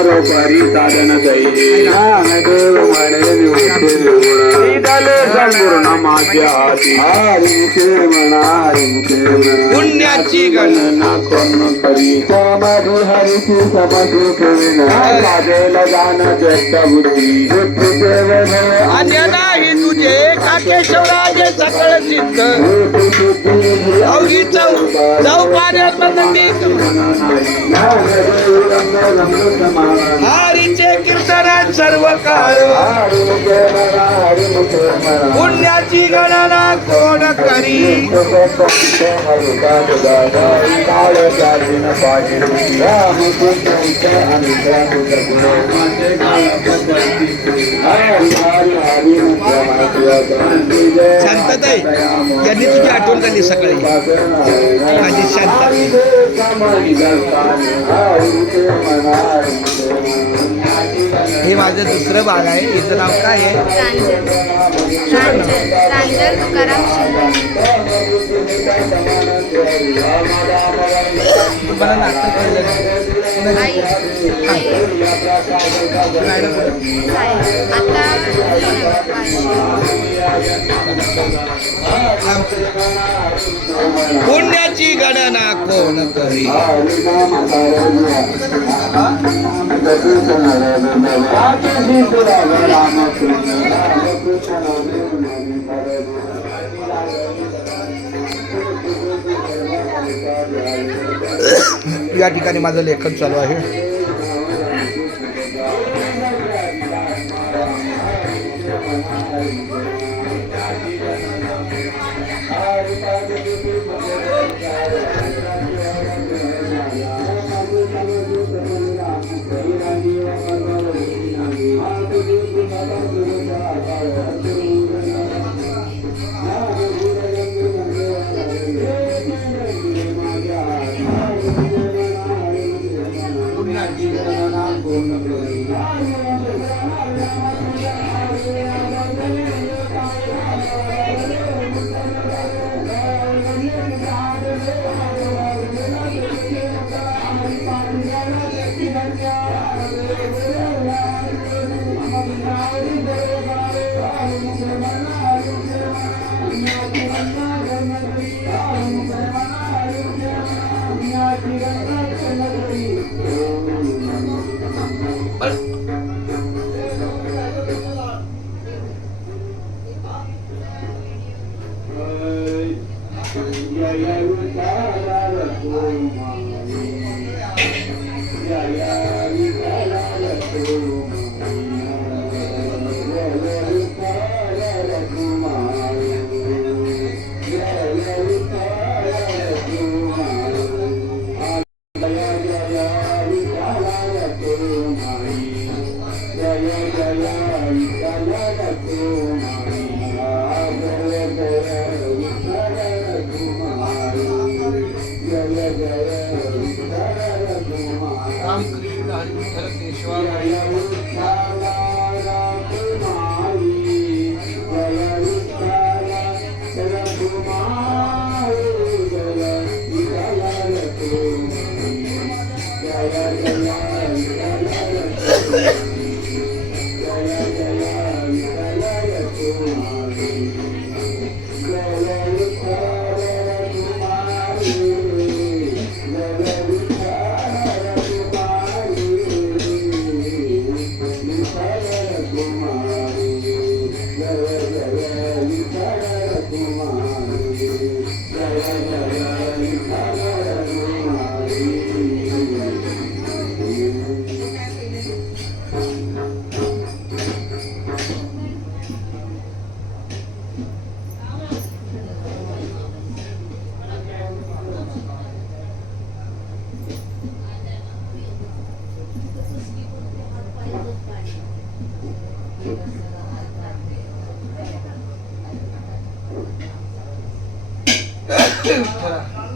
परी साधन ज्ञानदेव म्हणे निवडले संपूर्ण माझ्या हाती हरिचे म्हणा पुण्याची गणना कोण करी समाधी हरिची समजू ठेवीन साधेला जाण ज्येष्ठ बुद्धी अन्य नाही तुझे का केशवराजे सकळ सिद्ध अवघी जाऊ पाण्यात हरीचे कीर्तनात सर्व काळ पुण्याची गणना कोण करी शांतताई यांनी तुझी आठवण झाली सकाळी माझी शांत हे माझं दुसरं बाळ आहे याचं नाव काय आहे प्रांजल तुकाराम मला नाटक कळलं पुण्याची गणना कोण करी या ठिकाणी माझं लेखन चालू आहे विठ्ठला